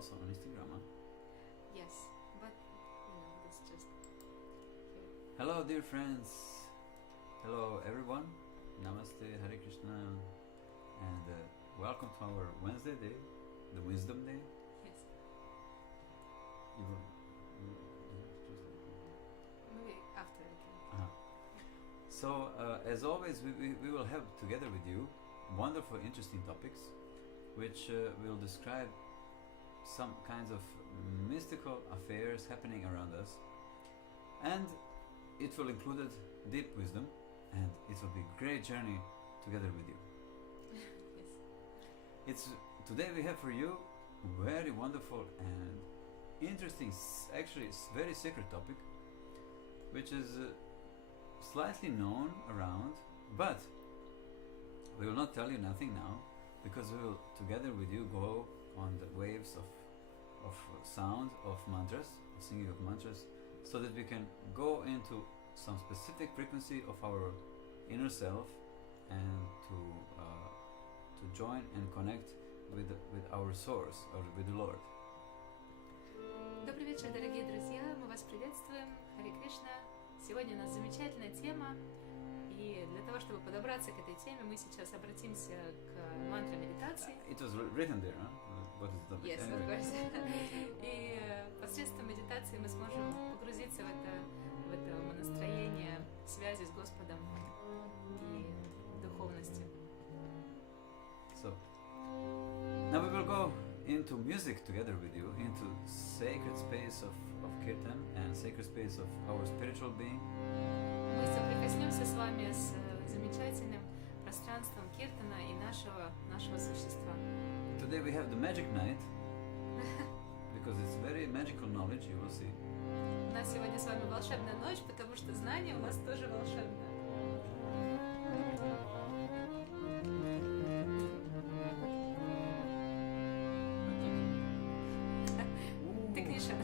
also on Instagram, huh? Yes, but that's just here. Hello, dear friends. Hello, everyone. Namaste, Hare Krishna, and welcome to our Wednesday day, the Wisdom Day. Yes. Maybe after I can. So, as always, we will have together with you wonderful, interesting topics, which will describe some kinds of mystical affairs happening around us, and it will include deep wisdom, and it will be a great journey together with you. Yes. Today we have for you very wonderful and interesting, actually very sacred topic, which is slightly known around, but we will not tell you nothing now, because we will together with you go on the waves of sound of mantras, singing of mantras, so that we can go into some specific frequency of our inner self and to join and connect with our source or with the Lord. Добрый вечер, дорогие друзья, мы вас приветствуем. Харе Кришна. Сегодня у нас замечательная тема, и для того, чтобы подобраться к этой теме, мы сейчас обратимся к мантре медитации. It was written there, huh? What is the topic? Yes, of course. И посредством медитации мы сможем погрузиться в это настроение связи с Господом и духовности. So, now we will go into music together with you, into sacred space of Kirtan and sacred space of our spiritual being. Мы соприкоснемся с вами с замечательным пространством Киртана и нашего существа. Today we have the magic night, because it's very magical knowledge, you will see. У нас сегодня с вами волшебная ночь, потому что знание у нас тоже волшебное. Technician.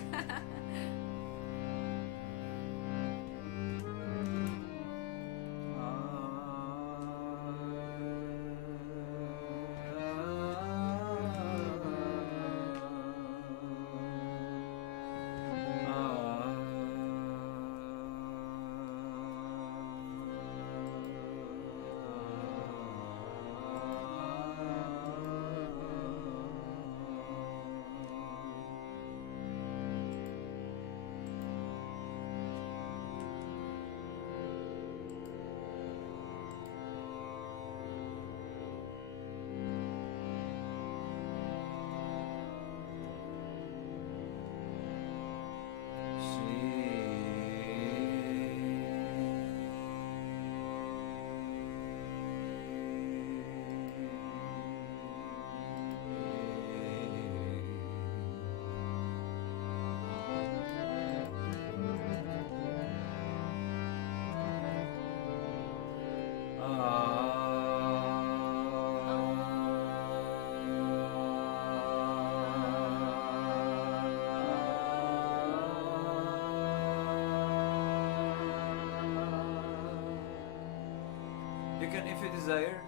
You can, if you desire,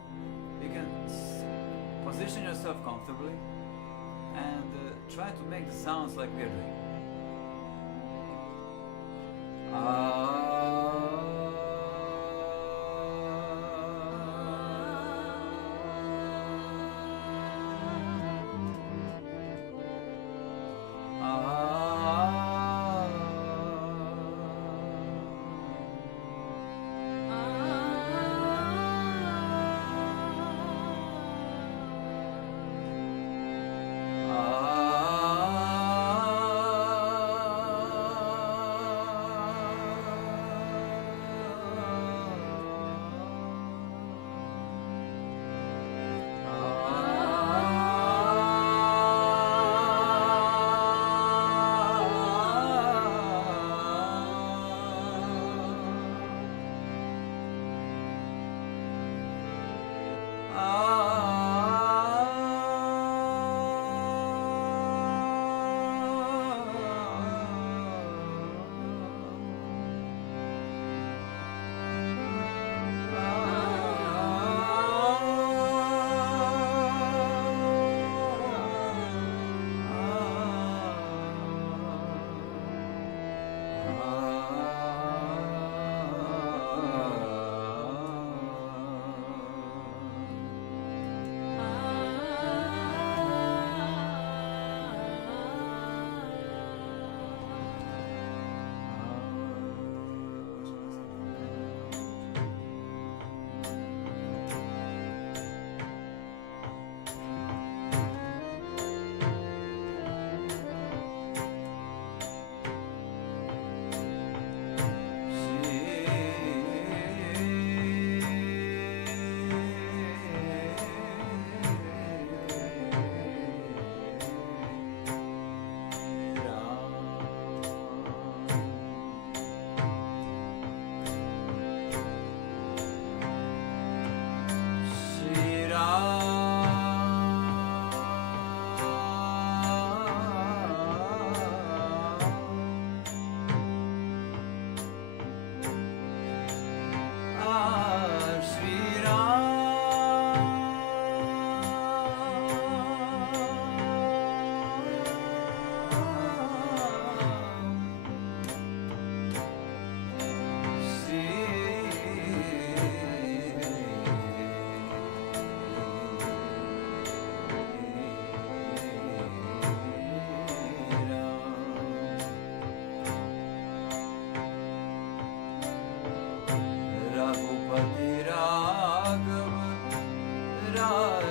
you can position yourself comfortably and try to make the sounds like we are doing.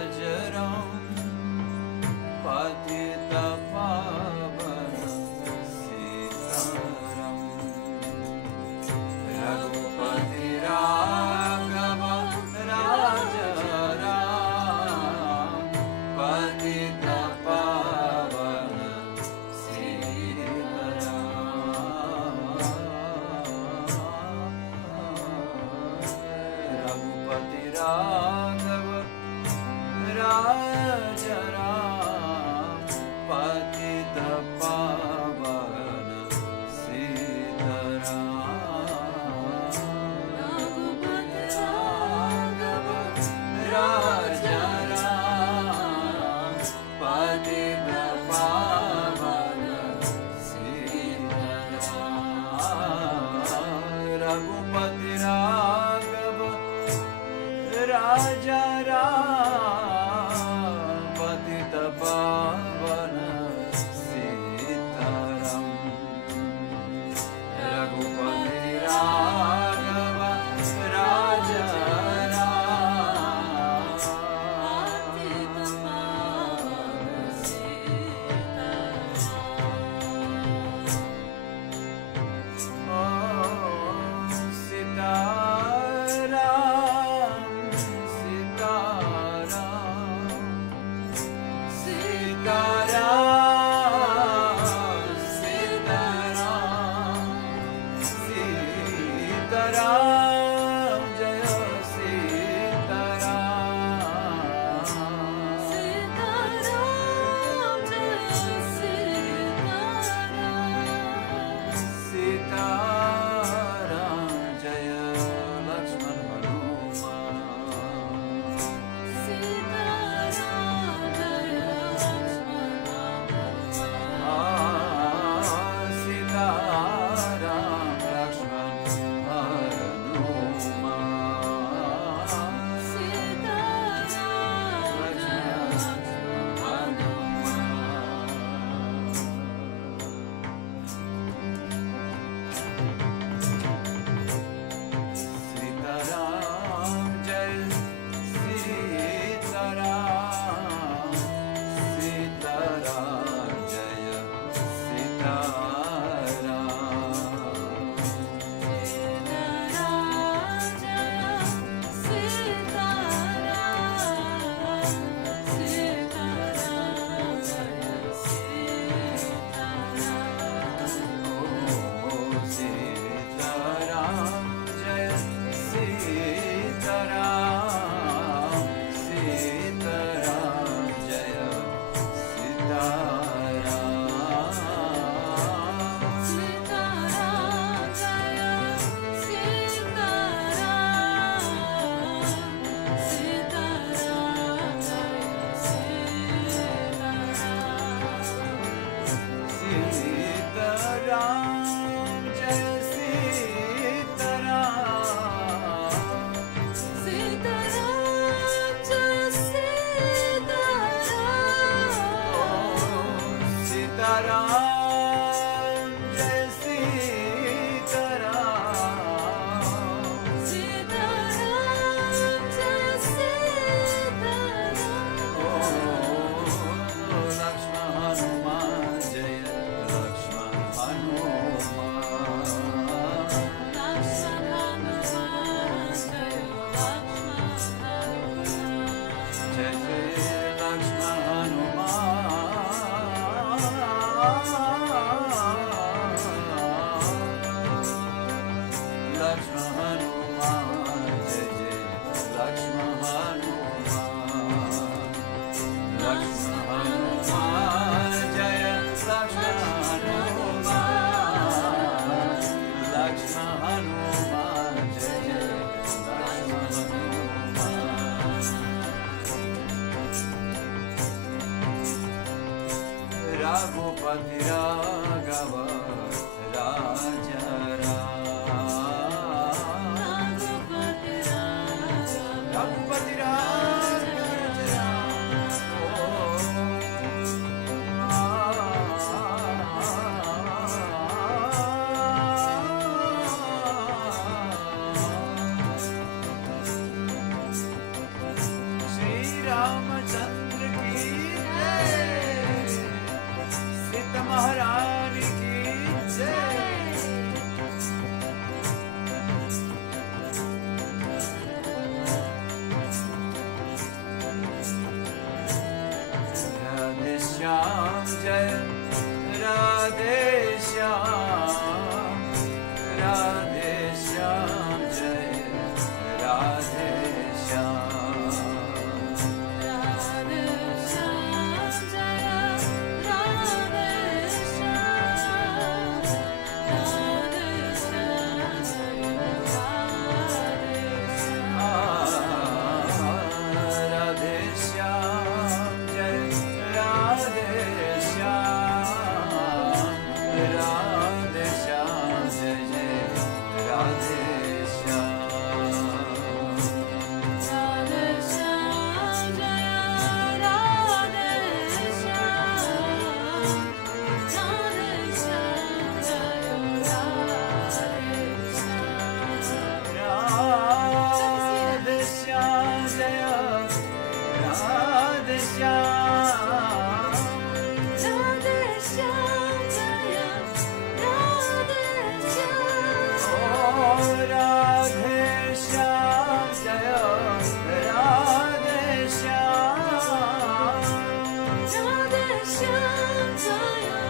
Rajaram Patita Pavana Sitaram Raghupati Raghava Rajaram Patita Pavana Sitaram Raghupati Raghava Rajaram Patita Pavana Sitaram Raghupati Raghava Rajaram Patita Pavana Sitaram Raghupati Raghava Rajaram Patita Pavana Sitaram Raghupati Raghava Rajaram Patita Pavana Sitaram Sitaram Jaya Sitaram Sitaram Sitaram Jaya Lakshman Hanuman Sitaram Jaya Lakshman Hanuman Sitaram Lakshman Sitaram Jai Sitaram Sitaram Jaya Sitaram Jaya Sitaram Sitaram Jaya Sitaram Jaya Sitaram Jai Sitaram Sitaram Jai Sitaram Lakshman Hanuman Jaya Lakshman Hanuman Lakshman Hanuman Jaya Lakshman Hanuman Jai Lakshman Lakshman Hanuman Jai Lakshman Hanuman Lakshman Hanuman Jaya Lakshman Hanuman Lakshman Hanuman Jaya Lakshman Hanuman Raghupati Raghava Rajaram Raghupati Sri Rama Maharani ki jai. Radhe Shyam Jai, Radhe Shyam, Radhe Shyam Jai, Radhe Shyam. Radhe Shyam Jaya, Radhe Shyam, Radhe Shyam Jaya, Radhe Shyam. Radhe Shyam Jai, Radhe Shyam, Radhe Shyam Jai Jai, Radhe Shyam. Radhe Shyam Jaya, Radhe Shyam, Radhe Shyam Jaya, Radhe Shyam. Radhe Shyam Jaya, Radhe Shyam. Radhe Shyam Jaya, Radhe Shyam. Oh, Radhe Shyam Jaya, Radhe Shyam. Radhe Shyam Jaya, Radhe Shyam. Radhe Shyam Jaya,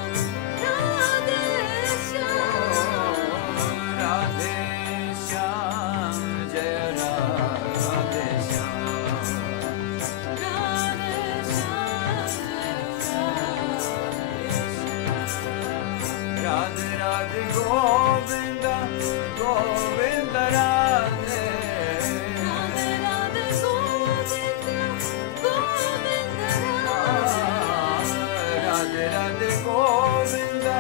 Radhe Shyam. Radhe Shyam Jaya, Radhe Shyam. Radhe Radhe Govinda, Govinda Radhe. Radhe Radhe Govinda, Govinda Radhe. Radhe Radhe Govinda,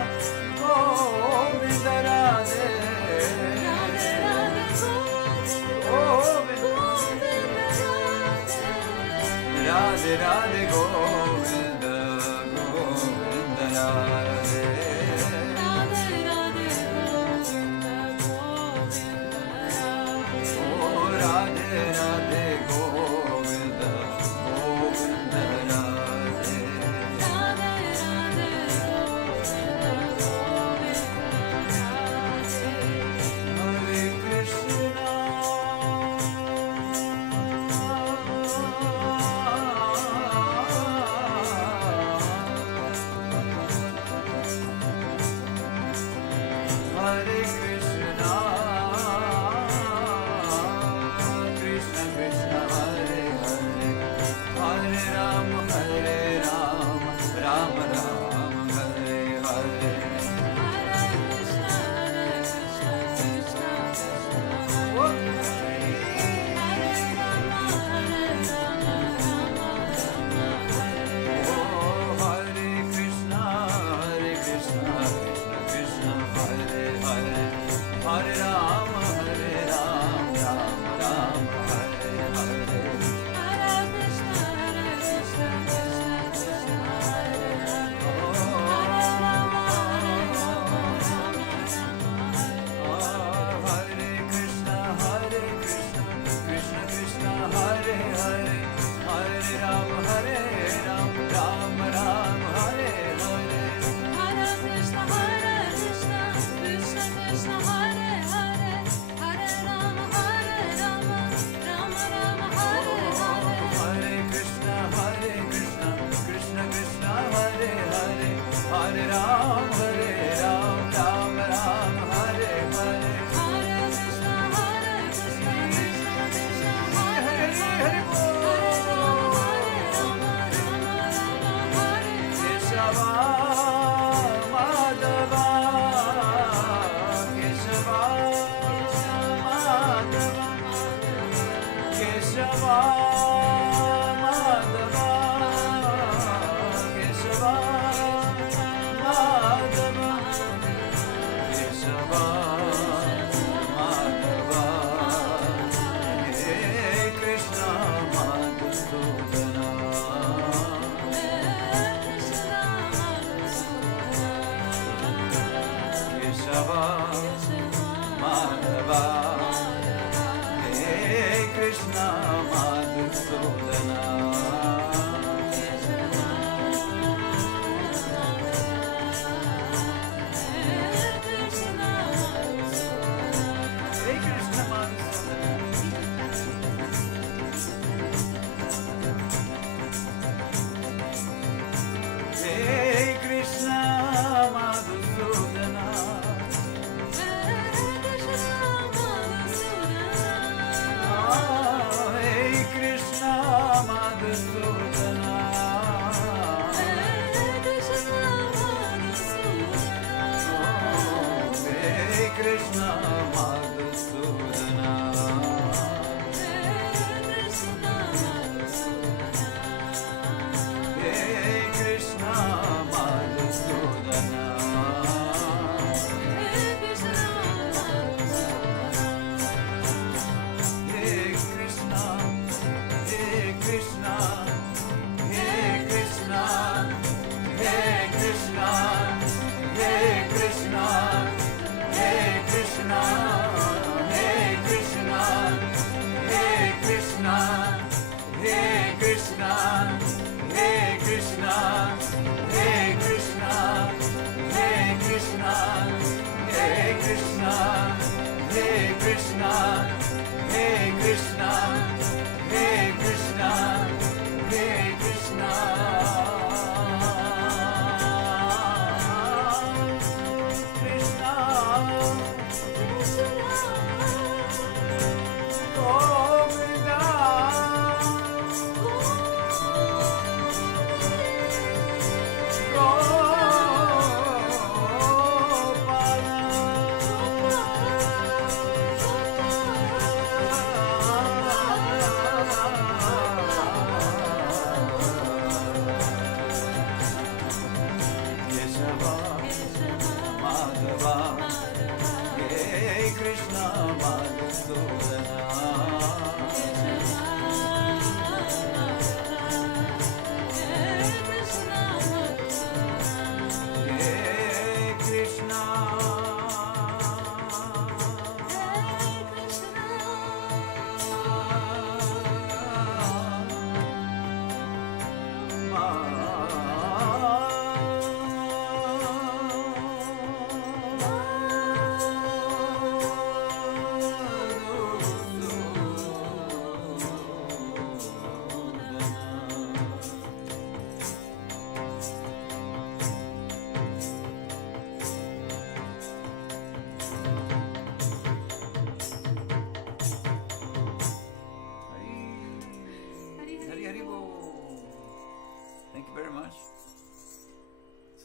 Govinda Radhe. Radhe Radhe Govinda, Govinda. Govinda Radhe. Radhe Radhe Govinda, Govinda Radhe. Radhe Radhe Govinda, Govinda Radhe. Oh, Radhe Radhe Govinda, Govinda Radhe. Radhe Radhe Govinda, Govinda Radhe. Hare Krishna, Hare Krishna, Krishna Krishna, Hare Hare, Hare Rama, Hare Rama, Rama Rama, Hare Hare. Hare Krishna, Hare Krishna, Krishna Krishna, Hare Hare. Hare Rama, Hare Rama, Rama Rama, Hare Hare. Oh, Hare Krishna, Krishna Krishna, Hare Hare, Hare Rama, Hare Rama, Rama Rama, Hare Hare. Hare Krishna, Krishna Krishna, Hare Hare.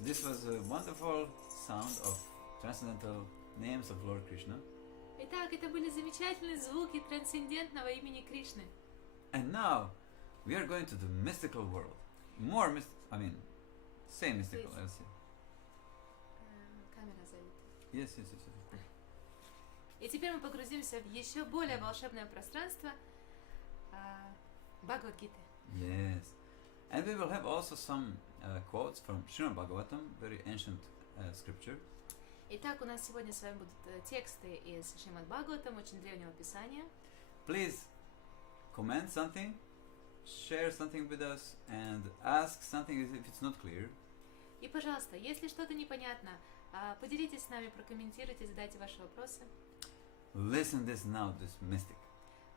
This was a wonderful sound of transcendental names of Lord Krishna. Итак, это были замечательные звуки трансцендентного имени Кришны. And now we are going to the mystical world. More same mystical, Please. I'll say. Камера зовет. Yes. И теперь мы погрузимся в еще более волшебное пространство Bhagavad Gita. Yes. And we will have also some quotes from Srimad Bhagavatam, very ancient scripture. Итак, у нас сегодня с вами будут тексты из Srimad Bhagavatam, очень древнего писания. Please comment something, share something with us, and ask something if it's not clear. И, пожалуйста, если что-то непонятно, поделитесь с нами, прокомментируйте, задайте ваши вопросы. Listen this mystic.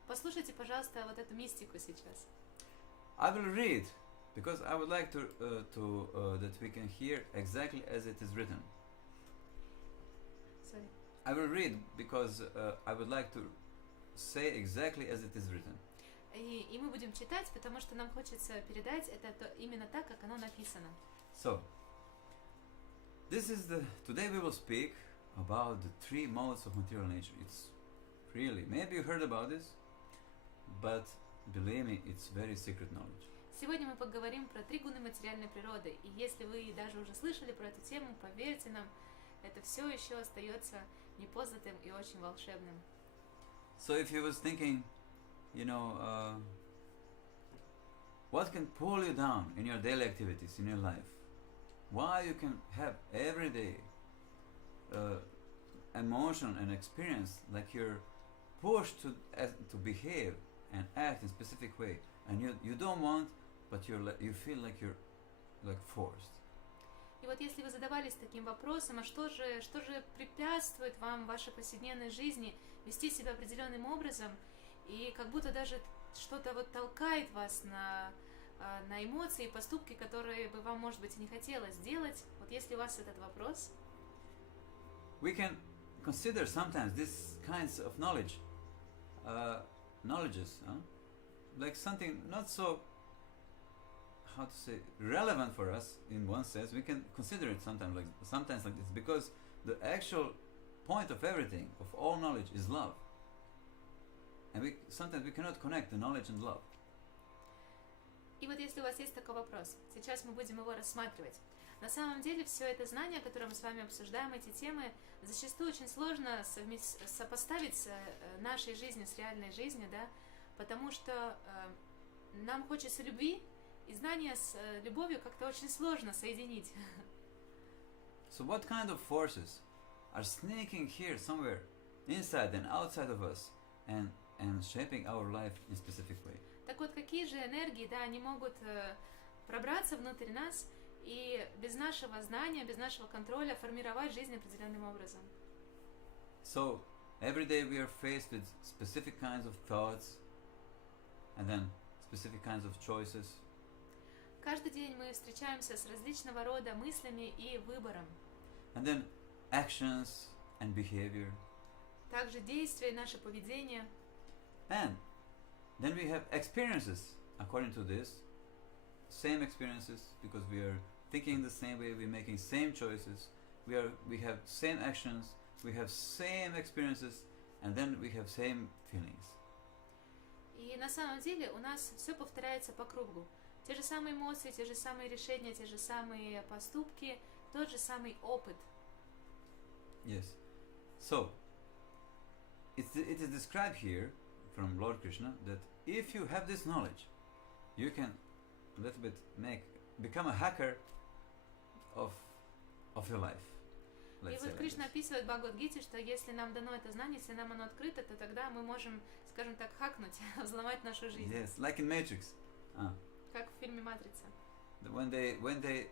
Послушайте, пожалуйста, вот эту мистику сейчас. I will read because I would like to that we can hear exactly as it is written. Sorry. I will read because I would like to say exactly as it is written. И мы будем читать, потому что нам хочется передать это именно так, как оно написано. So, today we will speak about the three modes of material nature. It's really, maybe you heard about this, but believe me, it's very secret knowledge. Сегодня мы поговорим про три гуны материальной природы. И если вы даже уже слышали про эту тему, поверьте нам, это все еще остается непознатым и очень волшебным. So if you was thinking, what can pull you down in your daily activities, in your life? Why you can have every day emotion and experience like you're pushed to behave and act in a specific way, and you don't want, but you feel like you're like forced. И вот если вы задавались таким вопросом, а что же препятствует вам в вашей повседневной жизни вести себя определенным образом, и как будто даже что-то вот толкает вас на эмоции и поступки, которые бы вам, может быть, и не хотелось сделать, вот если у вас этот вопрос, we can consider sometimes these kinds of knowledges, like something not so how to say, relevant for us in one sense. We can consider it sometimes like this, because the actual point of everything, of all knowledge, is love. And sometimes we cannot connect the knowledge and love. И вот если у вас есть такой вопрос, сейчас мы будем его рассматривать. На самом деле все это знание, которое мы с вами обсуждаем, эти темы, зачастую очень сложно сопоставить с нашей жизнью, с реальной жизнью, да, потому что нам хочется любви, и знания с любовью как-то очень сложно соединить. So what kind of forces are sneaking here somewhere, inside and outside of us, and shaping our life in a specific way? Так вот, какие же энергии, да, они могут пробраться внутрь нас и без нашего знания, без нашего контроля формировать жизнь определенным образом. So every day we are faced with specific kinds of thoughts, and then specific kinds of choices. Каждый день мы встречаемся с различного рода мыслями и выбором. And then actions and behavior. Также действия, наше поведение. And then we have experiences according to this. Same experiences, because we are thinking the same way, we're making same choices, we have same actions, we have same experiences, and then we have same feelings. И на самом деле у нас все повторяется по кругу. Те же самые эмоции, те же самые решения, те же самые поступки, тот же самый опыт. Yes. So, it is described here from Lord Krishna that if you have this knowledge, you can a little bit become a hacker of your life. И вот Кришна описывает в Бхагавад-гите, что если нам дано это знание, если нам оно открыто, то тогда мы можем, скажем так, хакнуть, взломать нашу жизнь. Yes, like in Matrix. Как в фильме «Матрица». When they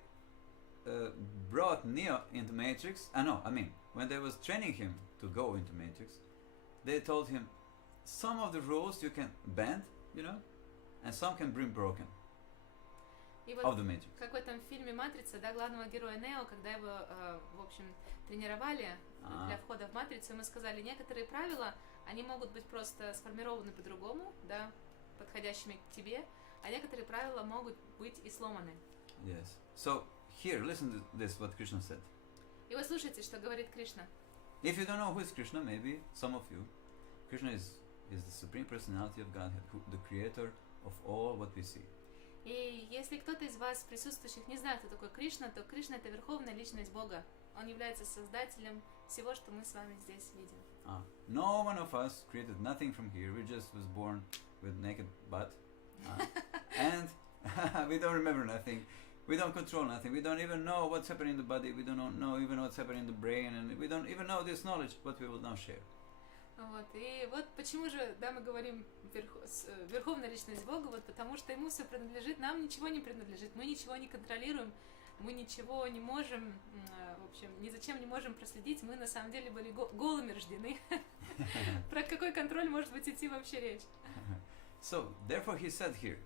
brought Neo into Matrix, when they was training him to go into Matrix, they told him some of the rules you can bend, and some can bring broken. И вот, как в этом фильме «Матрица», да, главного героя Нео, когда его, в общем, тренировали для входа в Матрицу, ему сказали, некоторые правила, они могут быть просто сформированы по-другому, да, подходящими к тебе, а некоторые правила могут быть и сломаны. Yes. So, here, listen to this, what Krishna said. И вы слушайте, что говорит Кришна. If you don't know who is Krishna, maybe some of you, Krishna is the Supreme Personality of Godhead, the creator of all what we see. И если кто-то из вас, присутствующих, не знает, кто такой Кришна, то Кришна — это Верховная Личность Бога. Он является создателем всего, что мы с вами здесь видим. No one of us created nothing from here. We just was born with naked butt. And we don't remember nothing. We don't control nothing. We don't even know what's happening in the body. We don't know even what's happening in the brain. And we don't even know this knowledge, what we will now share. Вот, и вот почему же, да, мы говорим Верховная Личность Бога, вот потому что Ему все принадлежит, нам ничего не принадлежит, мы ничего не контролируем, мы ничего не можем, в общем, ни зачем не можем проследить, мы на самом деле были голыми рождены. Про какой контроль может быть идти вообще речь? So, therefore he said here,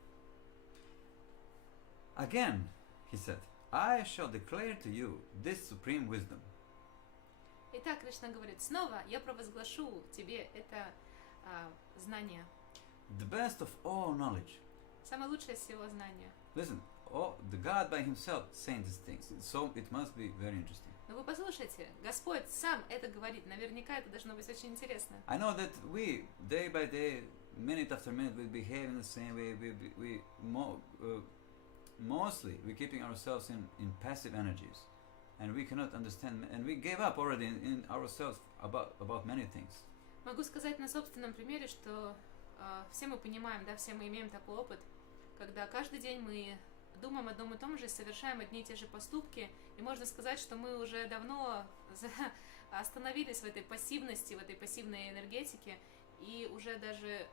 again, he said, I shall declare to you this supreme wisdom. Итак, Кришна говорит, снова я провозглашу тебе это знание. The best of all knowledge. Самое лучшее из всего знания. Listen, the God by himself saying these things, so it must be very interesting. Но вы послушайте, Господь сам это говорит, наверняка это должно быть очень интересно. I know that we, day by day, minute after minute, we behave in the same way. Mostly, we're keeping ourselves in passive energies. And we cannot understand, and we gave up already in ourselves about many things. Могу сказать на собственном примере, что все мы понимаем, да, все мы имеем такой опыт, когда каждый день мы думаем о одном и том же, совершаем одни и те же поступки, и можно сказать, что мы уже давно остановились в этой пассивности, в этой пассивной энергетике, и уже даже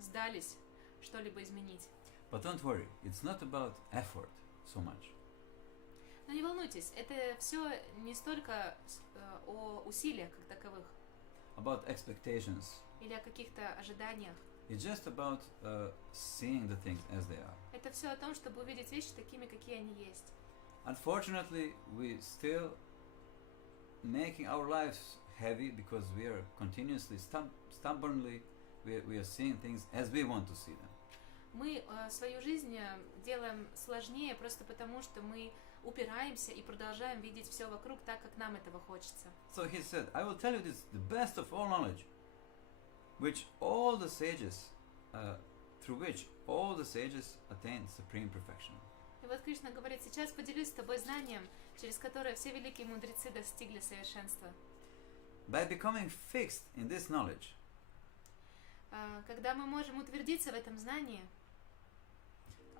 сдались что-либо изменить. But don't worry, it's not about effort so much. Но не волнуйтесь, это все не столько о усилиях как таковых. About expectations. Или о каких-то ожиданиях. It's just about seeing the things as they are. Это все о том, чтобы увидеть вещи такими, какие они есть. Unfortunately, we still making our lives heavy because we are continuously, stubbornly, we are seeing things as we want to see them. Мы свою жизнь делаем сложнее просто потому, что мы упираемся и продолжаем видеть все вокруг так, как нам этого хочется. So he said, I will tell you this, the best of all knowledge, which all the sages, through which all the sages attain supreme perfection. И вот Кришна говорит, сейчас поделюсь с тобой знанием, через которое все великие мудрецы достигли совершенства. By becoming fixed in this knowledge, когда мы можем утвердиться в этом знании,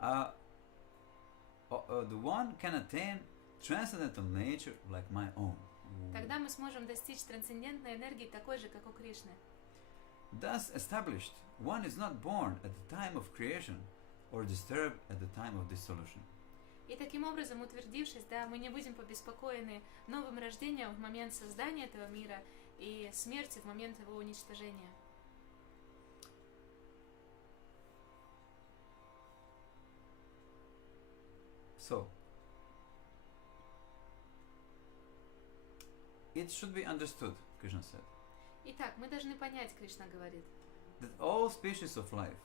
the one can attain transcendental nature like my own. тогда мы сможем достичь трансцендентной энергии такой же, как у Кришны. Thus established, one is not born at the time of creation or disturbed at the time of dissolution. И таким образом, утвердившись, да, мы не будем побеспокоены новым рождением в момент создания этого мира и смерти в момент его уничтожения. So, it should be understood, Krishna said, Итак, мы должны понять, Кришна говорит, that all species of life,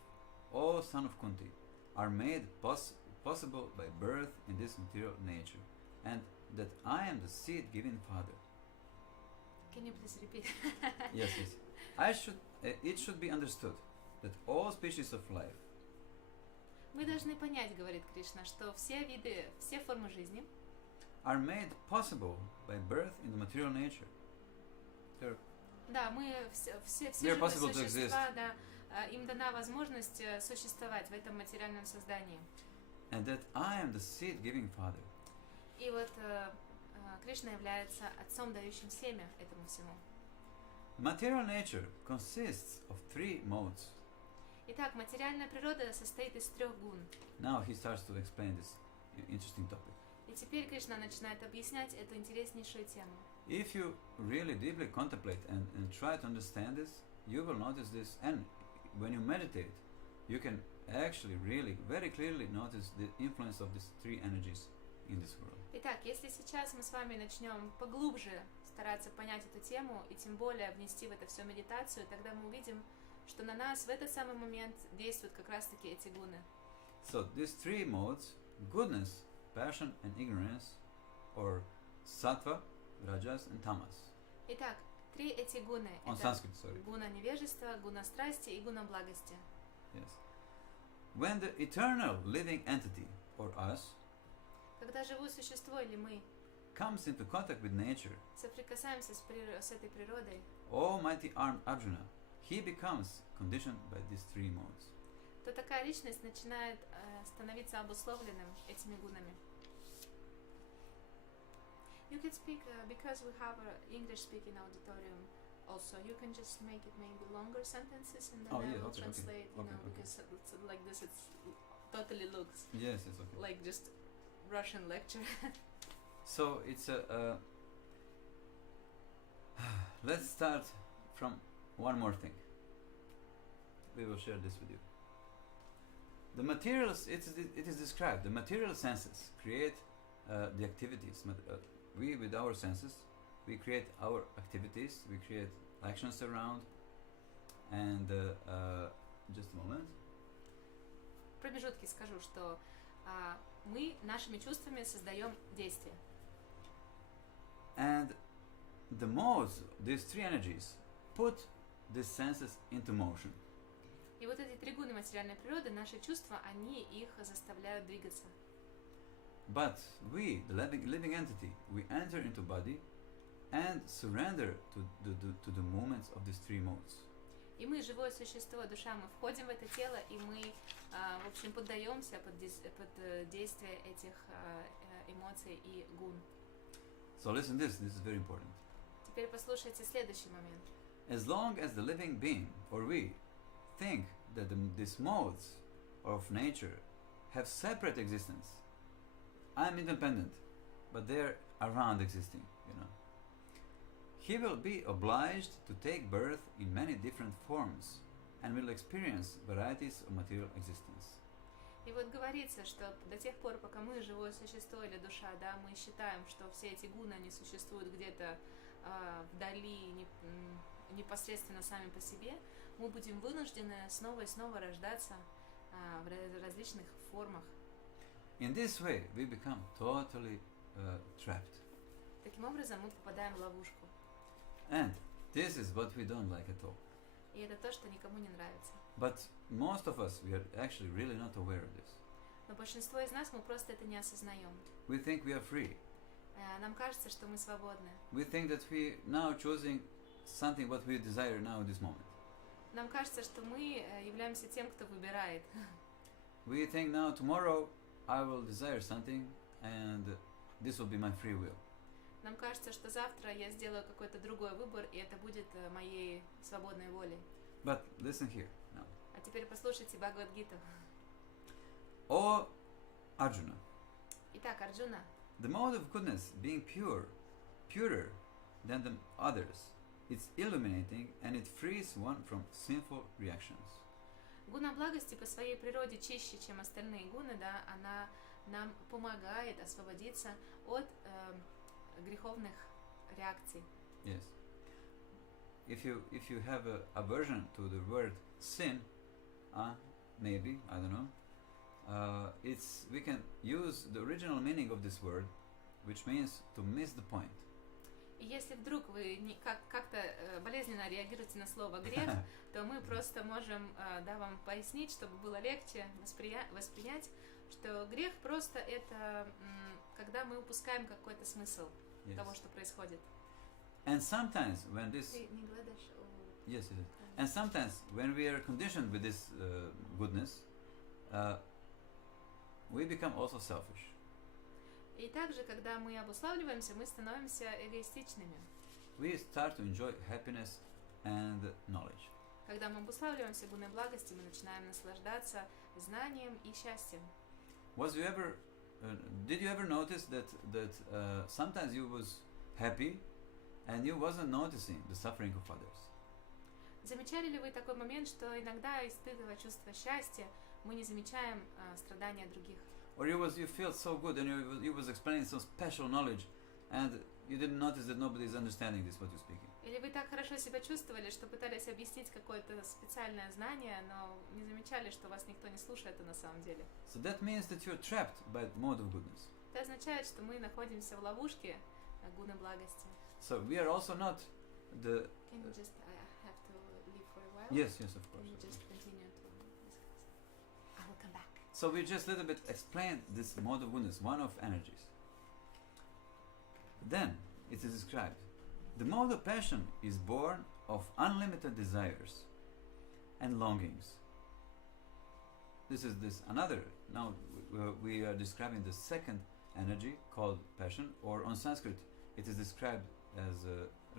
all son of Kunti, are made possible by birth in this material nature, and that I am the seed-giving Father. Can you please repeat? Yes. It should be understood that all species of life, Мы должны понять, говорит Кришна, что все виды, все формы жизни are made possible by birth in the material nature. Да, мы все They're живые possible to существа, да, им дана возможность существовать в этом материальном создании. And that I am the seed-giving Father. И вот Кришна является отцом, дающим семя этому всему. Material nature consists of three modes. Итак, материальная природа состоит из 3 гун. Now he starts to explain this interesting topic. И теперь Кришна начинает объяснять эту интереснейшую тему. If you really deeply contemplate and try to understand this, you will notice this, and when you meditate, you can actually really very clearly notice the influence of these 3 energies in this world. Итак, если сейчас мы с вами начнем поглубже стараться понять эту тему и тем более внести в это все медитацию, тогда мы увидим, что на нас в этот самый момент действуют как раз-таки эти гуны. So these 3 modes, goodness, passion and ignorance, or sattva, rajas and tamas. Итак, 3 эти гуны — On это Sanskrit, sorry. гуна невежества, гуна страсти и гуна благости. Yes. When the eternal living entity, or us, Когда живое существо или мы comes into contact with nature, соприкасаемся с этой природой, Almighty Arjuna, he becomes conditioned by these 3 modes. то такая личность начинает становиться обусловленным этими гунами. You can speak, because we have an English-speaking auditorium also, you can just make it maybe longer sentences and then I will translate, because it's like this, it's totally looks Yes, it's okay. like just Russian lecture. So it's let's start from one more thing. We will share this with you. The materials, it is described, the material senses create the activities. We, with our senses, we create our activities, we create actions around, and just a moment. В промежутке скажу, что мы нашими чувствами создаем действия. And the modes, these 3 energies, put these senses into motion. И вот эти 3 гуны материальной природы, наши чувства, они их заставляют двигаться. But we, the living entity, we enter into body and surrender to the movements of these 3 modes. И мы, живое существо, душа, мы входим в это тело, и мы, в общем, поддаемся под действие этих эмоций и гун. So listen this is very important. Теперь послушайте следующий момент. As long as the living being, or we, think that these modes of nature have separate existence, I'm independent, but they're around existing, he will be obliged to take birth in many different forms and will experience varieties of material existence. И вот говорится, что до тех пор, пока мы, живое существо или душа, да, мы считаем, что все эти гуны, они существуют где-то вдали, непосредственно сами по себе, мы будем вынуждены снова и снова рождаться в различных формах. In this way, we become totally trapped. Таким образом мы попадаем в ловушку. And this is what we don't like at all. И это то, что никому не нравится. But most of us, we are actually really not aware of this. Но большинство из нас, мы просто это не осознаем. We think we are free. Нам кажется, что мы свободны. We think that we now choosing something what we desire now in this moment. Нам кажется, что мы являемся тем, кто выбирает. We think now tomorrow I will desire something and this will be my free will. Нам кажется, что завтра я сделаю какой-то другой выбор, и это будет моей свободной волей. But listen here now. А теперь послушайте Бхагавад-гиту. O Arjuna, Итак, Арджуна, the mode of goodness being pure, purer than the others, it's illuminating and it frees one from sinful reactions. гуна благости по своей природе чище, чем остальные гуны, да, она нам помогает освободиться от греховных реакций. Yes. If you have a aversion to the word sin, maybe, I don't know, we can use the original meaning of this word, which means to miss the point. И если вдруг вы как-то болезненно реагируете на слово грех, то мы просто можем вам пояснить, чтобы было легче воспринять, что грех просто это когда мы упускаем какой-то смысл того, что происходит. And sometimes when this Ты не гладишь? yes, it is. And sometimes when we are conditioned with this goodness, we become also selfish. И также, когда мы обуславливаемся, мы становимся эгоистичными. We start to enjoy happiness and knowledge. Когда мы обуславливаемся гуной благости, мы начинаем наслаждаться знанием и счастьем. Did you ever notice that sometimes you was happy and you wasn't noticing the suffering of others? Замечали ли вы такой момент, что иногда, испытывая чувство счастья, мы не замечаем страдания других? Or you felt so good and you was explaining some special knowledge and you didn't notice that nobody is understanding this what you're speaking. Или вы так хорошо себя чувствовали, что пытались объяснить какое-то специальное знание, но не замечали, что вас никто не слушает на самом деле? So that means that you're trapped by the mode of goodness. Это означает, что мы находимся в ловушке гуны благости. So we are also not the... Can you just, I have to leave for a while? Yes, of course. Can you just continue to discuss? I will come back. So we just a little bit explained this mode of goodness, one of energies. Then it is described, the mode of passion is born of unlimited desires and longings. This is another, now we are describing the second energy called passion, or on Sanskrit it is described as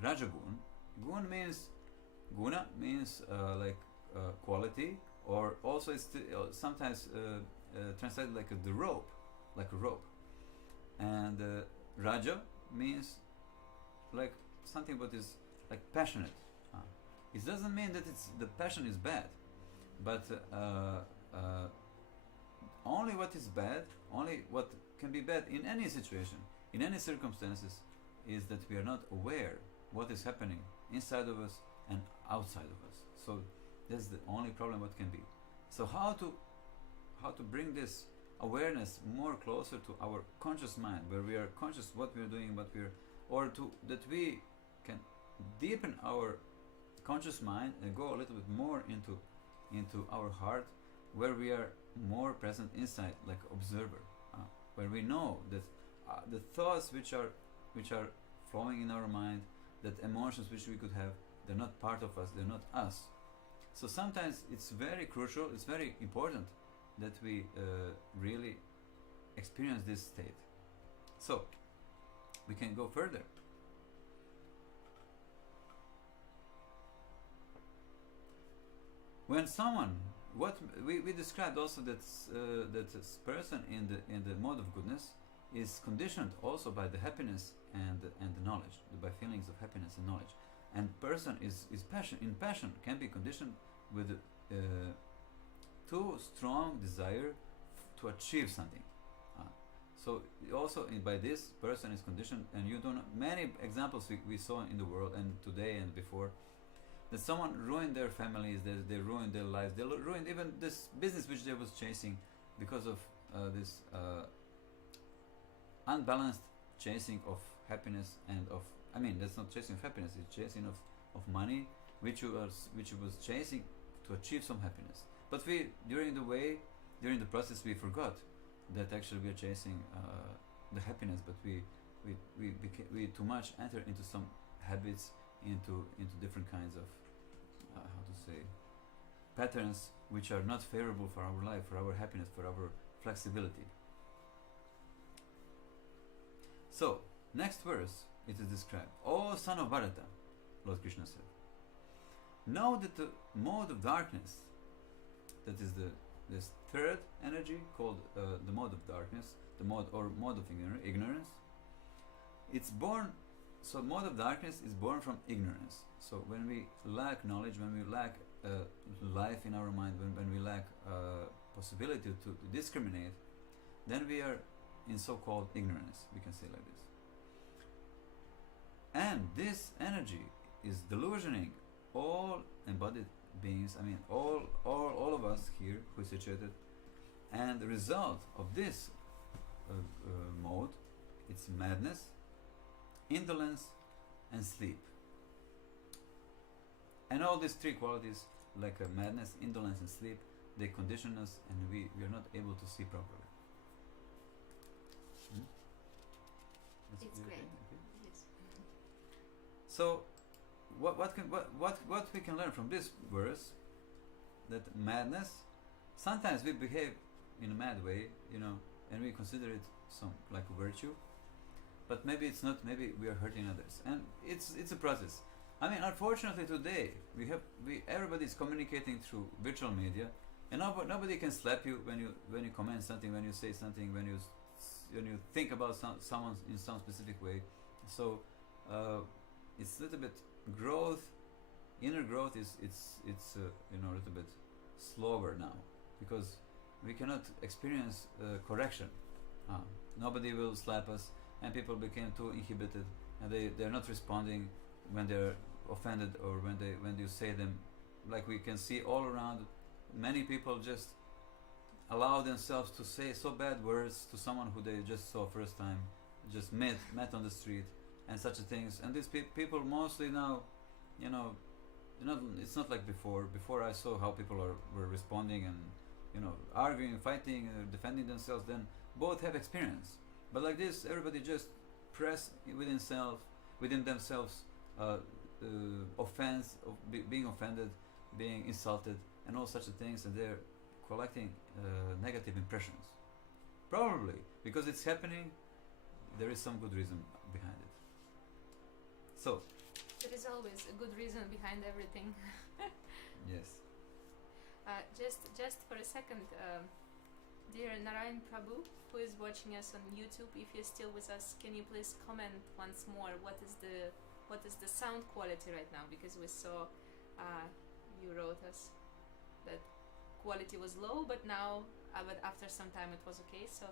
Rajagun. Guna means quality, or also it's sometimes translated like the rope, like a rope. And Raja means like something what is like passionate. It doesn't mean that the passion is bad, but only what is bad, only what can be bad in any situation, in any circumstances, is that we are not aware what is happening inside of us and outside of us. So that's the only problem what can be. So how to bring this awareness more closer to our conscious mind, where we are conscious what we are doing, that we can deepen our conscious mind and go a little bit more into our heart, where we are more present inside, like observer, where we know that the thoughts which are flowing in our mind, that emotions which we could have, they're not part of us, they're not us. So sometimes it's very crucial, it's very important that we really experience this state. So we can go further. When someone, what we described also that this person in the mode of goodness is conditioned also by the happiness and the knowledge, by feelings of happiness and knowledge. And person is passion can be conditioned with too strong desire to achieve something. So also by this person is conditioned, and you don't know, many examples we saw in the world and today and before, that someone ruined their families, they ruined their lives, they ruined even this business which they was chasing because of this unbalanced chasing of happiness and of, I mean, that's not chasing of happiness, it's chasing of money, which you was chasing to achieve some happiness. But we, during the process, we forgot that actually we are chasing the happiness, but we too much enter into some habits, into different kinds of how to say, patterns which are not favorable for our life, for our happiness, for our flexibility. So, next verse, it is described, O son of Bharata, Lord Krishna said, know that the mode of darkness, that is this third energy called the mode of darkness, the mode of ignorance, it's born. So mode of darkness is born from ignorance. So when we lack knowledge, when we lack life in our mind, when we lack possibility to discriminate, then we are in so-called ignorance, we can say like this. And this energy is delusioning all embodied beings, I mean all of us here who is situated, and the result of this mode, it's madness, indolence and sleep. And all these three qualities, like madness, indolence and sleep, they condition us and we are not able to see properly. It's great. Okay? Yes. So what we can learn from this verse, that madness, sometimes we behave in a mad way, and we consider it some like a virtue, but maybe it's not, maybe we are hurting others, and it's a process. I mean, unfortunately today everybody is communicating through virtual media, and nobody can slap you when you comment something, when you say something, when you think about someone in some specific way. So it's a little bit inner growth is a little bit slower now, because we cannot experience correction. Nobody will slap us, and people became too inhibited, and they're not responding when they're offended, or when you say them. Like we can see all around, many people just allow themselves to say so bad words to someone who they just saw first time, just met on the street, and such things. And these people mostly now, it's not like before. Before I saw how people were responding and arguing, fighting, defending themselves. Then both have experience. But like this, everybody just press within themselves, offense, being offended, being insulted, and all such things, and they're collecting negative impressions. Probably because it's happening, there is some good reason behind it. So there is always a good reason behind everything. yes. Just for a second, dear Narayan Prabhu, who is watching us on YouTube, if you're still with us, can you please comment once more what is the sound quality right now? Because we saw you wrote us that quality was low, but now, but after some time it was okay. So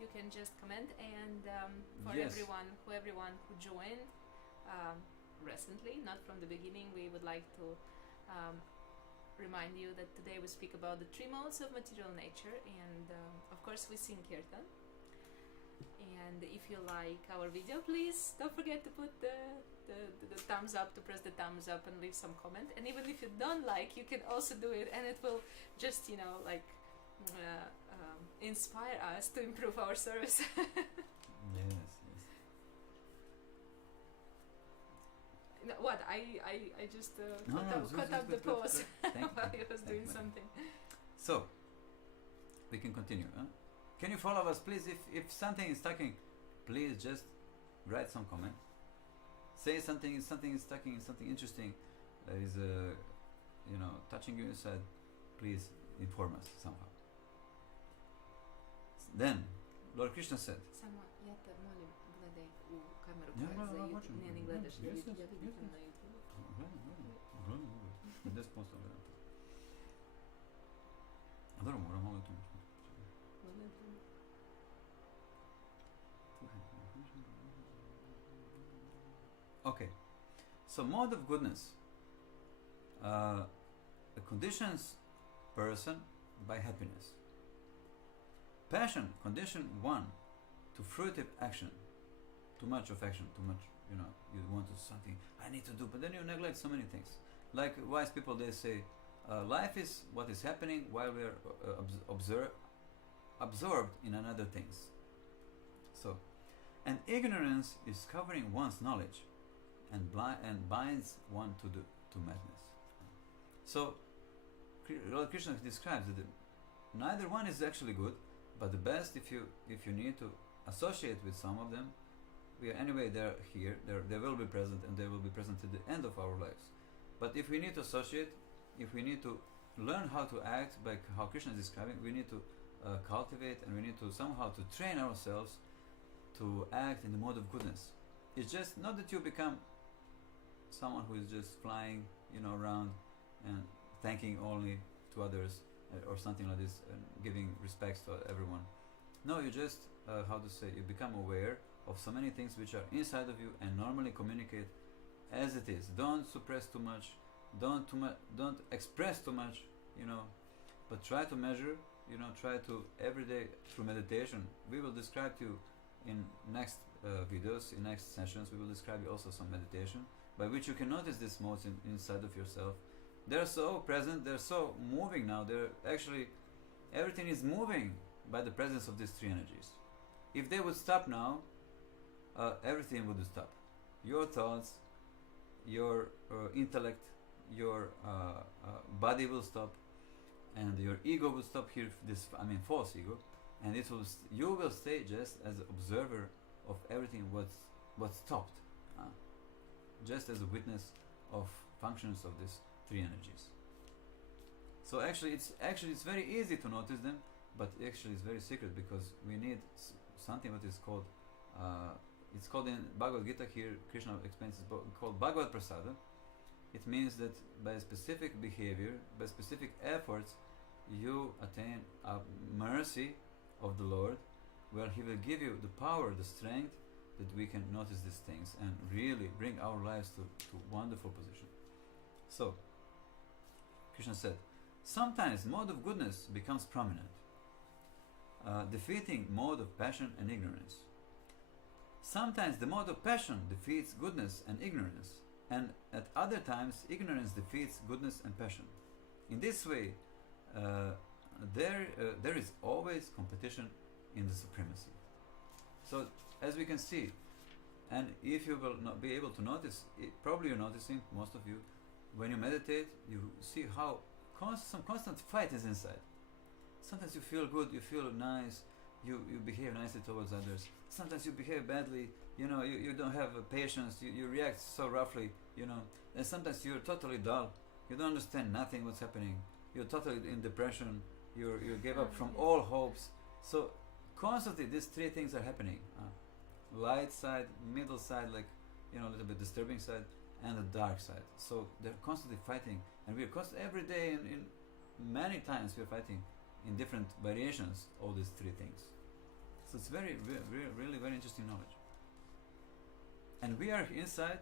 you can just comment, and for Yes. everyone who joined recently, not from the beginning, we would like to remind you that today we speak about the three modes of material nature, and of course we sing Kirtan. And if you like our video, please don't forget to put the thumbs up, to press the thumbs up and leave some comment. And even if you don't like, you can also do it, and it will just inspire us to improve our service. Yes. No, what I just cut up the pause while he was doing something. So we can continue. Can you follow us, please? If something is stuck, please just write some comment. Say something is stuck, something interesting that is touching you inside. Please inform us somehow. Then Lord Krishna said, Само, я те молим, гледай у камеру, Я за гледам, YouTube. бачу. Не гледаш, Yes, yes, я видим yes, yes. на YouTube. Де спонсор? Добре, мора мало тому. Okay, so mode of goodness conditions person by happiness. Passion, condition one, to fruitive action. Too much of action, too much, you want to something, I need to do, but then you neglect so many things. Like wise people, they say, life is what is happening while we are absorbed in another things. So, and ignorance is covering one's knowledge and binds one to madness. So, Lord Krishna describes that neither one is actually good, but the best, if you need to associate with some of them, they're here, they will be present, and they will be present to the end of our lives. But if we need to associate, if we need to learn how to act like how Krishna is describing, we need to cultivate, and we need to somehow to train ourselves to act in the mode of goodness. It's just not that you become someone who is just flying, around and thanking only to others or something like this, and giving respects to everyone. No, you just, you become aware of so many things which are inside of you and normally communicate as it is. Don't suppress too much, don't express too much, but try to measure, try to every day through meditation. We will describe to you in next videos, in next sessions, we will describe you also some meditation by which you can notice these modes inside of yourself. They're so present, they're so moving now, they're actually, everything is moving by the presence of these three energies. If they would stop now, everything would stop. Your thoughts, your intellect, your body will stop, and your ego will stop here, false ego, and you will stay just as an observer of everything what's stopped, just as a witness of functions of these three energies. So actually it's very easy to notice them, but actually it's very secret, because we need something that is called it's called in Bhagavad Gita, here Krishna explains it's called Bhagavad Prasada. It means that by specific behavior, by specific efforts, you attain a mercy of the Lord, where He will give you the power, the strength, that we can notice these things and really bring our lives to wonderful position. So, Krishna said, sometimes mode of goodness becomes prominent, defeating mode of passion and ignorance. Sometimes the mode of passion defeats goodness and ignorance, and at other times ignorance defeats goodness and passion. In this way, there is always competition in the supremacy. So, as we can see, and if you will not be able to notice, probably you're noticing, most of you, when you meditate, you see how some constant fight is inside. Sometimes you feel good, you feel nice, you behave nicely towards others. Sometimes you behave badly, you don't have patience, you react so roughly, and sometimes you're totally dull, you don't understand nothing what's happening, you're totally in depression, you give up from all hopes. So constantly these three things are happening. Light side, middle side, like, a little bit disturbing side, and the dark side. So they're constantly fighting, and we're every day, in many times we're fighting in different variations, all these three things. So it's really very interesting knowledge. And we are inside,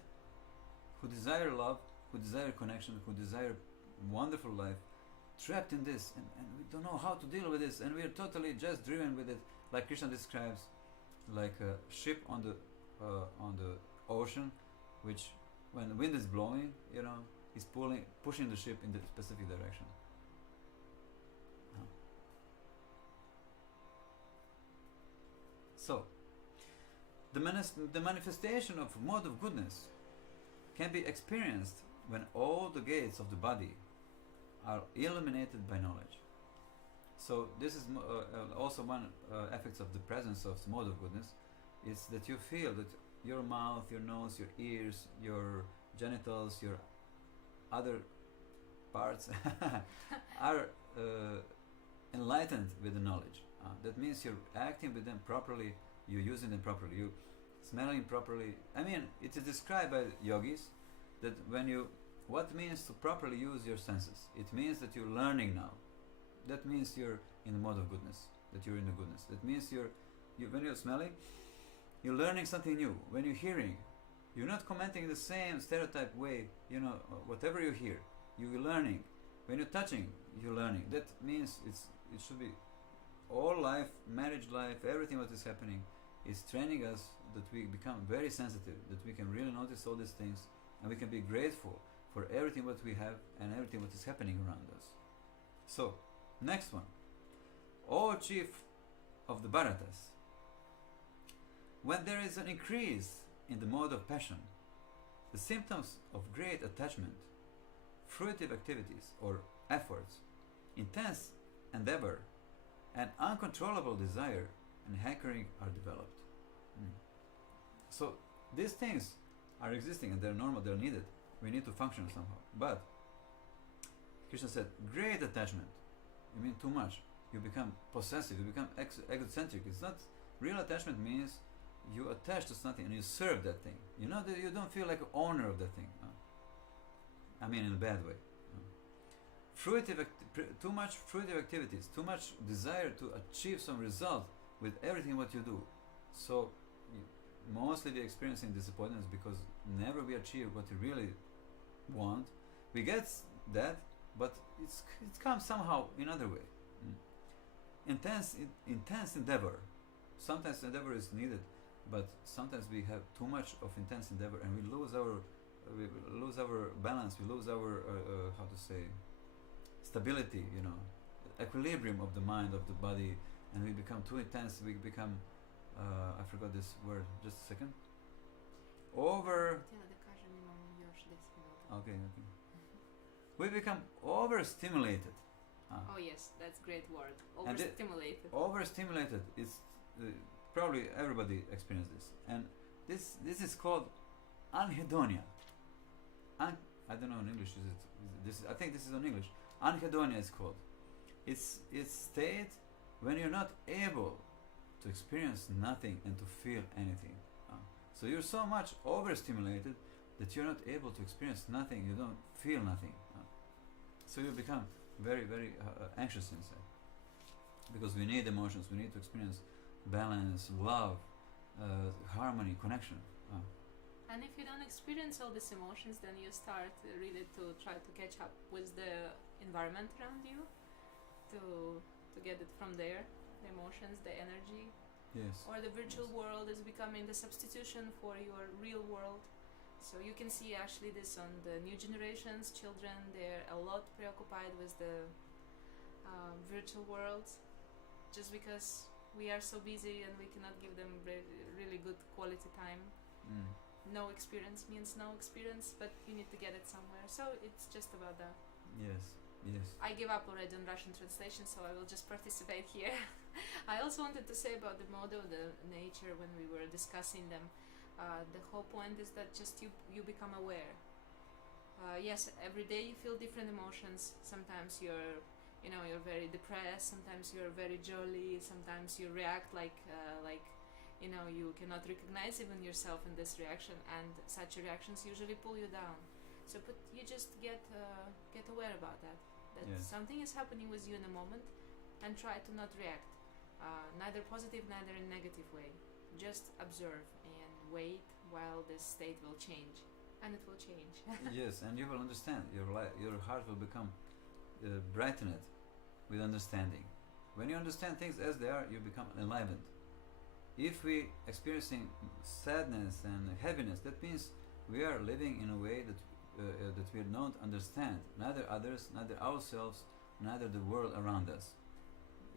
who desire love, who desire connection, who desire wonderful life, trapped in this, and we don't know how to deal with this, and we are totally just driven with it, like Krishna describes, like a ship on the ocean, which when the wind is blowing, is pushing the ship in the specific direction. So, the manifestation of mode of goodness can be experienced when all the gates of the body are illuminated by knowledge. So this is also one effect of the presence of mode of goodness, is that you feel that your mouth, your nose, your ears, your genitals, your other parts are enlightened with the knowledge. That means you're acting with them properly, you're using them properly, you're smelling properly. It is described by yogis that what means to properly use your senses? It means that you're learning now. That means you're in the mode of goodness, that you're in the goodness. That means when you're smelling, you're learning something new. When you're hearing, you're not commenting the same stereotype way, whatever you hear. you're learning. When you're touching, you're learning. That means it should be all life, marriage life, everything what is happening is training us that we become very sensitive, that we can really notice all these things, and we can be grateful for everything what we have and everything what is happening around us. So, next one. O chief of the Bharatas, when there is an increase in the mode of passion, the symptoms of great attachment, fruitive activities or efforts, intense endeavor, and uncontrollable desire and hankering are developed. So these things are existing and they're normal, they're needed. We need to function somehow. But Krishna said, great attachment. You mean too much. You become possessive, you become egocentric. It's not, real attachment means you attach to something and you serve that thing. You know that you don't feel like an owner of that thing. I mean in a bad way. Too much fruitive activities, too much desire to achieve some result with everything what you do. So mostly we're experiencing disappointments because never we achieve what we really want. We get that, but it comes somehow in other way. Intense endeavor. Sometimes endeavor is needed, but sometimes we have too much of intense endeavor and we lose our balance, we lose our how to say, stability, equilibrium of the mind, of the body, and we become too intense. We become I forgot this word, just a second. Okay. We become overstimulated. Oh yes, that's great word. Overstimulated. Overstimulated is probably everybody experienced this, and this is called anhedonia. I don't know in English. Is it this? I think this is in English. Anhedonia is called. It's state when you're not able to experience nothing and to feel anything. So you're so much overstimulated that you're not able to experience nothing. You don't feel nothing. So you become very, very anxious inside. Because we need emotions. We need to experience balance, love, harmony, connection. And if you don't experience all these emotions, then you start really to try to catch up with the environment around you, to get it from there, the emotions, the energy. Yes. Or the virtual world is becoming the substitution for your real world. So you can see actually this on the new generations, children, they're a lot preoccupied with the virtual world, just because we are so busy and we cannot give them really good quality time. No experience means no experience, but you need to get it somewhere. So it's just about that. Yes. I give up already on Russian translation, so I will just participate here. I also wanted to say about the mode of the nature when we were discussing them. The whole point is that just you become aware. Yes, every day you feel different emotions. Sometimes you're very depressed. Sometimes you're very jolly. Sometimes you react like you cannot recognize even yourself in this reaction, and such reactions usually pull you down. So, but you just get aware about that. Yes. Something is happening with you in a moment, and try to not react, neither positive, neither in negative way. Just observe and wait while this state will change, and it will change. Yes, and you will understand. Your heart will become brightened with understanding. When you understand things as they are, you become enlivened. If we experiencing sadness and heaviness, that means we are living in a way that we don't understand, neither others, neither ourselves, neither the world around us.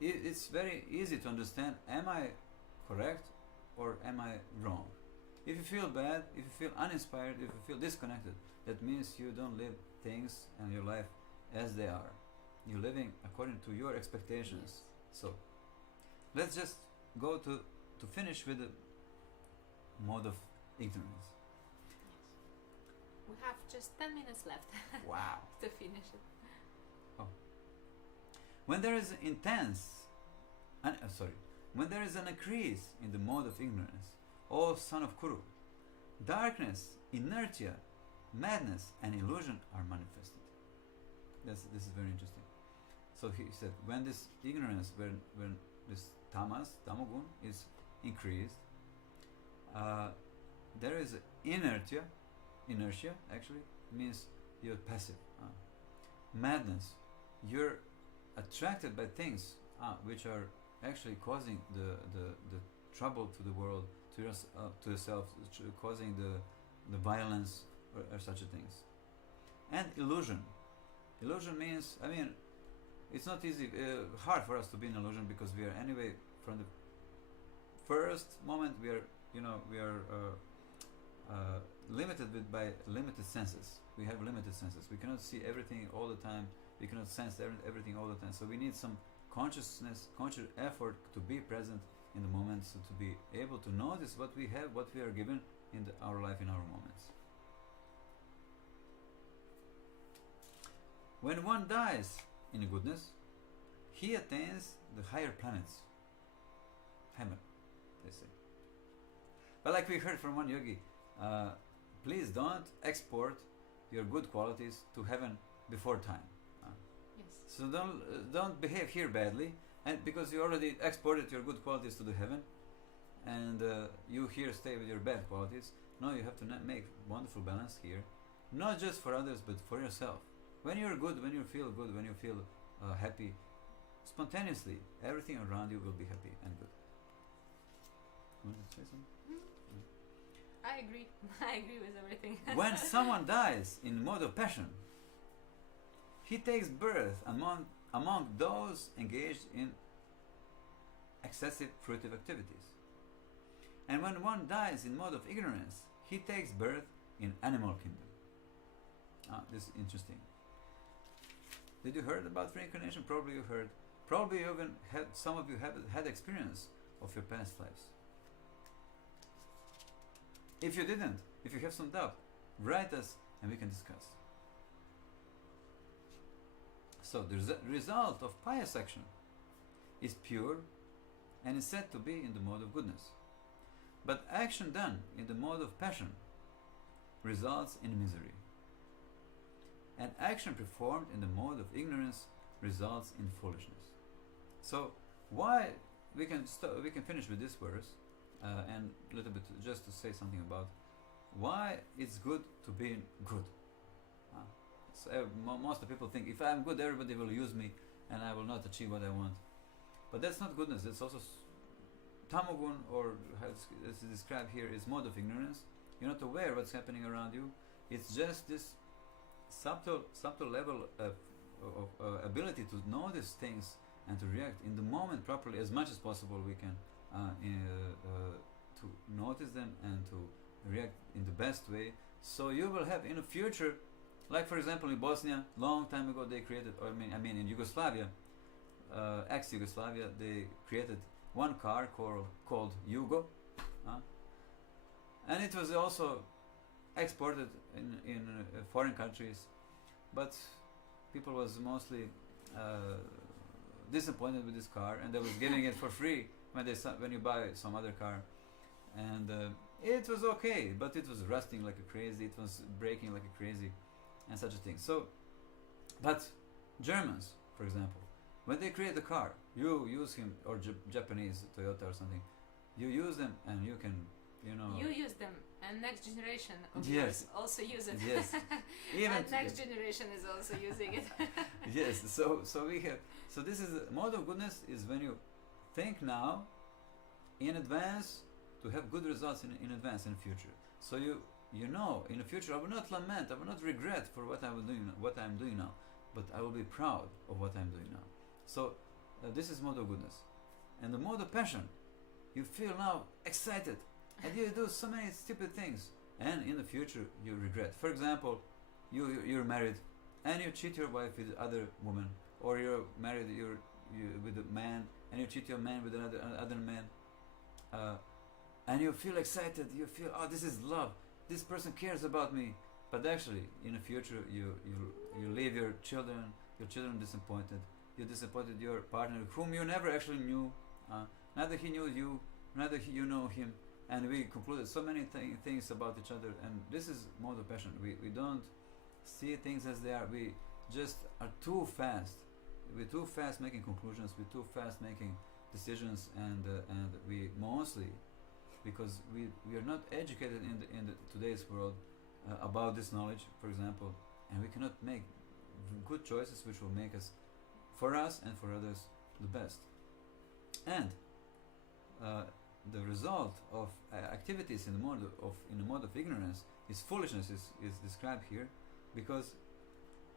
It's very easy to understand, am I correct or am I wrong? If you feel bad, if you feel uninspired, if you feel disconnected, that means you don't live things and your life as they are. You're living according to your expectations. Yes. So let's just go to finish with the mode of ignorance. We have just 10 minutes left. Wow. To finish it. When there is when there is an increase in the mode of ignorance, O son of Kuru, darkness, inertia, madness, and illusion are manifested. This is very interesting. So he said, when this ignorance, when this tamogun is increased, there is inertia actually means you're passive. madness. You're attracted by things which are actually causing the trouble to the world, to yourself, causing the violence or such things. And illusion. Illusion means, I mean, it's not easy, hard for us to be in illusion, because we are anyway, from the first moment, we are limited by limited senses. We have limited senses. We cannot see everything all the time. We cannot sense everything all the time. So we need some consciousness, conscious effort to be present in the moment, so to be able to notice what we have, what we are given in our life, in our moments. When one dies in goodness, he attains the higher planets. Heaven, they say. But like we heard from one yogi, please don't export your good qualities to heaven before time. Yes. So don't behave here badly, and because you already exported your good qualities to the heaven, and you here stay with your bad qualities. No, you have to make wonderful balance here, not just for others but for yourself. When you're good, when you feel good, when you feel happy, spontaneously, everything around you will be happy and good. You want to say something? I agree. I agree with everything. When someone dies in mode of passion, he takes birth among those engaged in excessive fruitive activities. And when one dies in mode of ignorance, he takes birth in animal kingdom. This is interesting. Did you heard about reincarnation? Probably you heard. Probably you even some of you have had experience of your past lives. If you didn't, if you have some doubt, write us and we can discuss. So the result of pious action is pure and is said to be in the mode of goodness. But action done in the mode of passion results in misery. And action performed in the mode of ignorance results in foolishness. So why we can finish with this verse and a little bit just to say something about why it's good to be good. So most of the people think if I'm good, everybody will use me and I will not achieve what I want. But that's not goodness. That's also tamogun, or as described here, is mode of ignorance. You're not aware what's happening around you. It's just this subtle level of ability to notice things and to react in the moment properly as much as possible. We can to notice them and to react in the best way. So you will have in the future, like for example in Bosnia, long time ago they created, or I mean in Yugoslavia, ex-Yugoslavia, they created one car called Yugo, and it was also exported in foreign countries, but people was mostly disappointed with this car, and they was giving it for free when you buy some other car, and it was okay, but it was rusting like a crazy, it was breaking like a crazy, and such a thing. So, but Germans, for example, when they create a car, you use him, or Japanese Toyota or something, you use them and you can, You use them, and next generation of Yes. yours also use it. Yes. Even and next generation is also using it. Yes. So we have. So this is mode of goodness is when you think now, in advance, to have good results in advance in the future. So you know in the future I will not lament, I will not regret for what I'm doing now, but I will be proud of what I'm doing now. So this is mode of goodness, and the mode of passion, you feel now excited, and you do so many stupid things, and in the future you regret. For example, you're married, and you cheat your wife with other woman, or you're married with a man, and you cheat your man with another man, and you feel excited. You feel, oh, this is love. This person cares about me. But actually, in the future, you leave your children disappointed. You disappointed your partner, whom you never actually knew. Neither he knew you, neither you know him. And we concluded so many things about each other. And this is mode of passion. We don't see things as they are. We just are too fast. We're too fast making conclusions. We're too fast making decisions. And we mostly, because we are not educated in the today's world about this knowledge, for example, and we cannot make good choices which will make us, for us and for others, the best. And the result of activities in the mode of ignorance is foolishness, is described here, because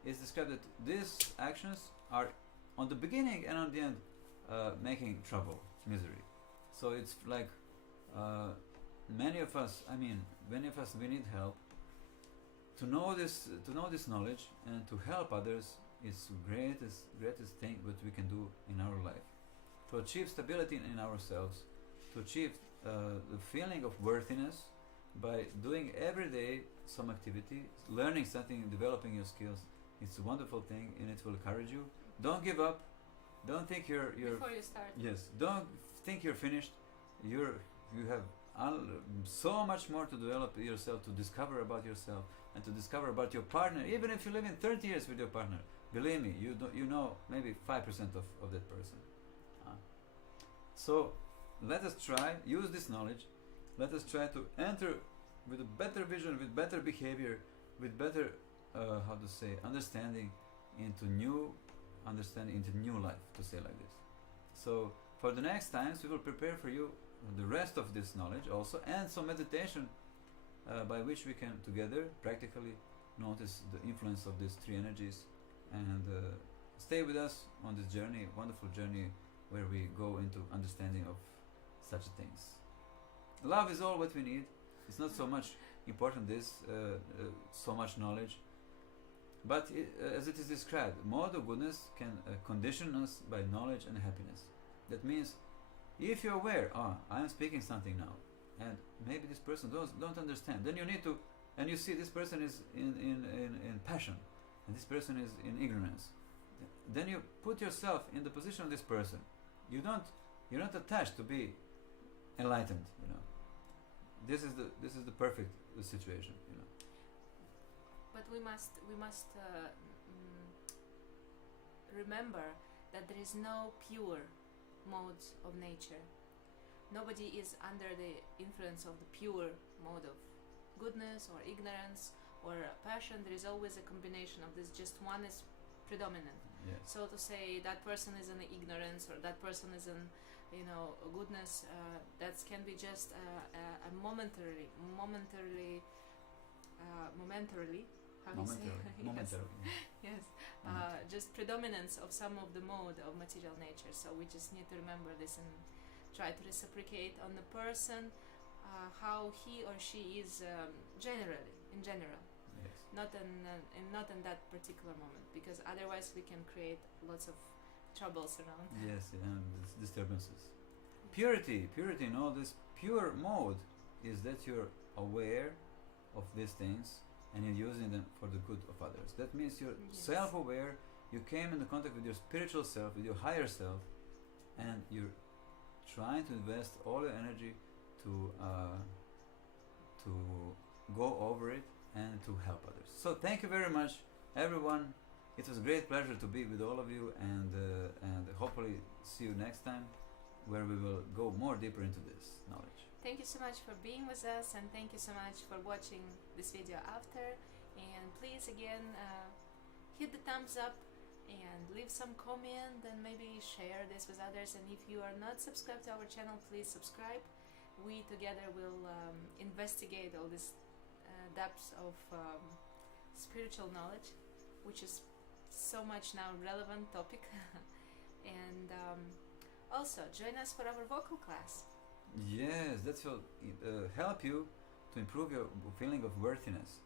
it's described that these actions are on the beginning and on the end making trouble, misery. So it's like many of us, we need help. To know this knowledge and to help others is greatest thing that we can do in our life. To achieve stability in ourselves, to achieve the feeling of worthiness by doing every day some activity, learning something, developing your skills. It's a wonderful thing, and it will encourage you. Don't give up. Don't think you're before you start. Yes. Don't think you're finished. You have so much more to develop yourself, to discover about yourself, and to discover about your partner. Even if you live in 30 years with your partner, believe me, you know maybe 5% of that person. So let us try, use this knowledge. Let us try to enter with a better vision, with better behavior, with better understanding into new life, to say like this. So for the next times we will prepare for you the rest of this knowledge also, and some meditation by which we can together practically notice the influence of these three energies, and stay with us on this journey, wonderful journey, where we go into understanding of such things. Love is all what we need. It's not so much important so much knowledge, but as it is described, mode of goodness can condition us by knowledge and happiness. That means if you're aware, I am speaking something now, and maybe this person don't understand, then you need to, and you see this person is in passion, and this person is in ignorance. Then you put yourself in the position of this person. You're not attached to be enlightened. This is the perfect situation. But we must remember that there is no pure modes of nature. Nobody is under the influence of the pure mode of goodness or ignorance or passion. There is always a combination of this. Just one is predominant. Yes. So to say that person is in ignorance or that person is in goodness, that can be just a momentarily how do you say? Yes. Just predominance of some of the mode of material nature. So we just need to remember this and try to reciprocate on the person how he or she is in general. Yes. Not in that particular moment, because otherwise we can create lots of troubles around. Yes, and disturbances. Purity in all this pure mode is that you're aware of these things and you're using them for the good of others. That means you're self-aware. You came into contact with your spiritual self, with your higher self, and you're trying to invest all your energy to go over it and to help others. So thank you very much, everyone. It was a great pleasure to be with all of you, and hopefully see you next time, where we will go more deeper into this knowledge. Thank you so much for being with us, and thank you so much for watching this video after. And please again hit the thumbs up and leave some comment, and maybe share this with others. And if you are not subscribed to our channel, please subscribe. We together will investigate all these depths of spiritual knowledge, which is so much now relevant topic. And also join us for our vocal class. Yes, that will help you to improve your feeling of worthiness.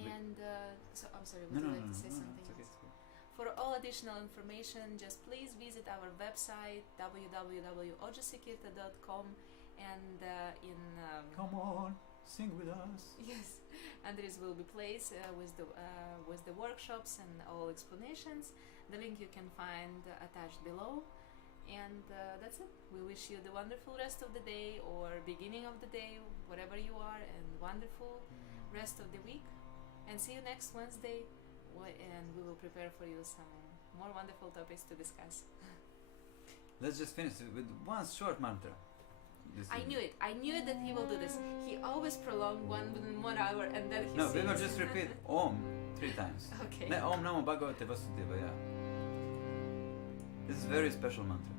And so I'm sorry, would you like to say something else? Okay. For all additional information, just please visit our website www.ojasvikirtan.com, and come on, sing with us. Yes, and there will be place with the workshops and all explanations. The link you can find attached below. And that's it. We wish you the wonderful rest of the day or beginning of the day, wherever you are, and wonderful rest of the week. And see you next Wednesday, and we will prepare for you some more wonderful topics to discuss. Let's just finish with one short mantra. I knew it. I knew that he will do this. He always prolonged 1 hour, and then he we will just repeat Om 3 times. Okay. Om Namo Bhagavate Vasudevaya. This is a very special mantra.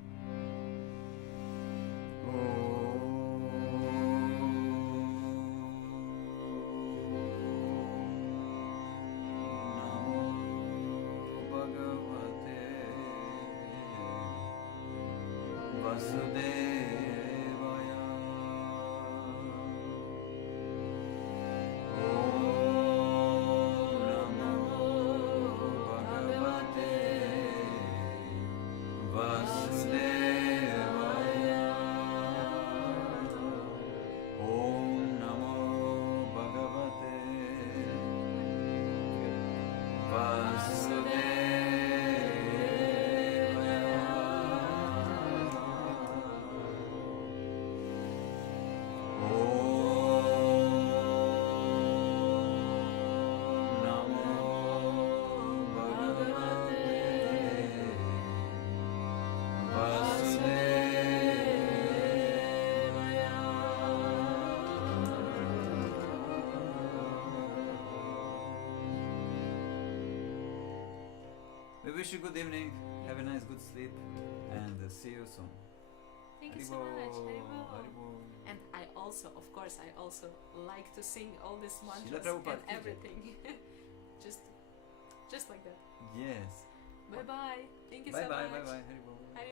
Vasudevaya. Om Namo Bhagavate Vasudevaya. Om Namo Bhagavate Vasudevaya. We wish you good evening, have a nice good sleep, and see you soon. Thank you so much. Haribol. And I also, of course, I also like to sing all these mantras and everything. just like that. Yes. Bye bye. Thank you Bye so bye, much. bye bye, Haribol.